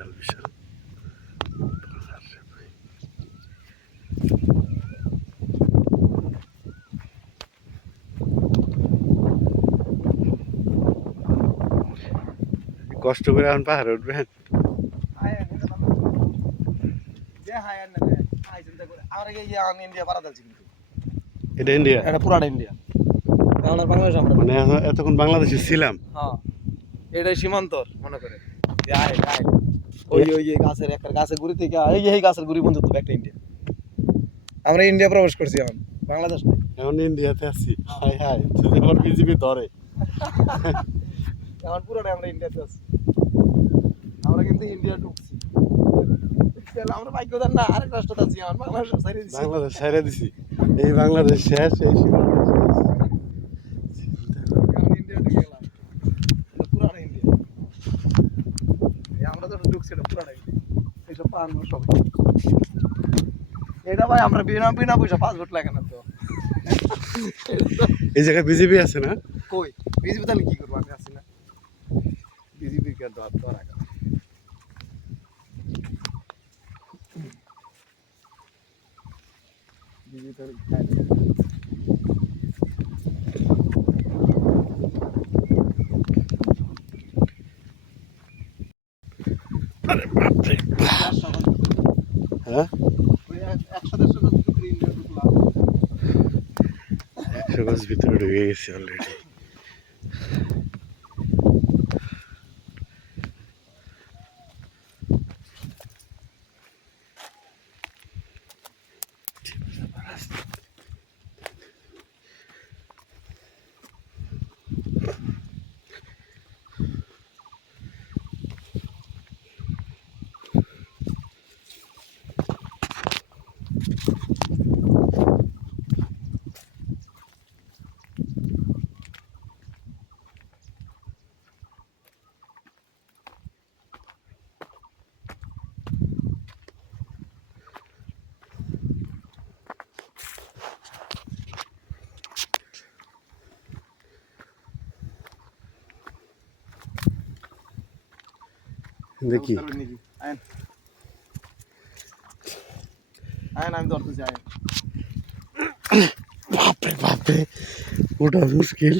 বিশাল বিশাল কষ্ট করে এখন পাহাড়ে উঠবেন। এটা ইন্ডিয়া, এটা পুরাটা ইন্ডিয়া। বাংলাদেশ আমরা মানে এতক্ষণ বাংলাদেশে ছিলাম। হ্যাঁ, এটাই সীমান্তর মনে করে। ওই ওই যে গাছের একটা গাছের গুড়ি থেকে এই গাছের গুড়ি পর্যন্ত একটা ইন্ডিয়া। আমরা ইন্ডিয়া প্রবেশ করছি এখন, বাংলাদেশ নাই। এখন ইন্ডিয়াতে আছি। হাই হাই, যদি আমার বিজেপি ধরে। এখন পুরোটাই আমরা ইন্ডিয়াতে আছি। আমরা কিন্তু ইন্ডিয়া ঢুকছি। আমরা ভাগ্যবান না, আরেক রাষ্ট্রতে আছি এখন, বাংলাদেশ ছেড়ে দিছি। বাংলাদেশ ছেড়ে দিছি, এই বাংলাদেশ শেষ, এই সীমান্ত শেষ। এখন ইন্ডিয়া ঢুকে গেলাম, পুরাটা ইন্ডিয়া। আমরা তো ঢুকছি, এটা পুরাটা ইন্ডিয়া। এইসব পাহাড় সব এটা ভাই আমরা বিনা বিনা পয়সা পাসপোর্ট লাগে না তো। এই জায়গায় বিজেপি আছে না? কই বিজেপি তাহলে কি করবো, আমি আছি না। বিজেপির কে ধরা গেল। বিজেপি তাহলে আরে বাপরে। হ্যাঁ, 100-150 গজ ভিতরে ইন্ডিয়া ঢুকলাম। 100 গজ ভিতরে ঢুকে গেছি অলরেডি। দেখি আয়ন আমি ধরতেছি, আয়ন। বাপরে বাপরে, ওটা মুশকিল।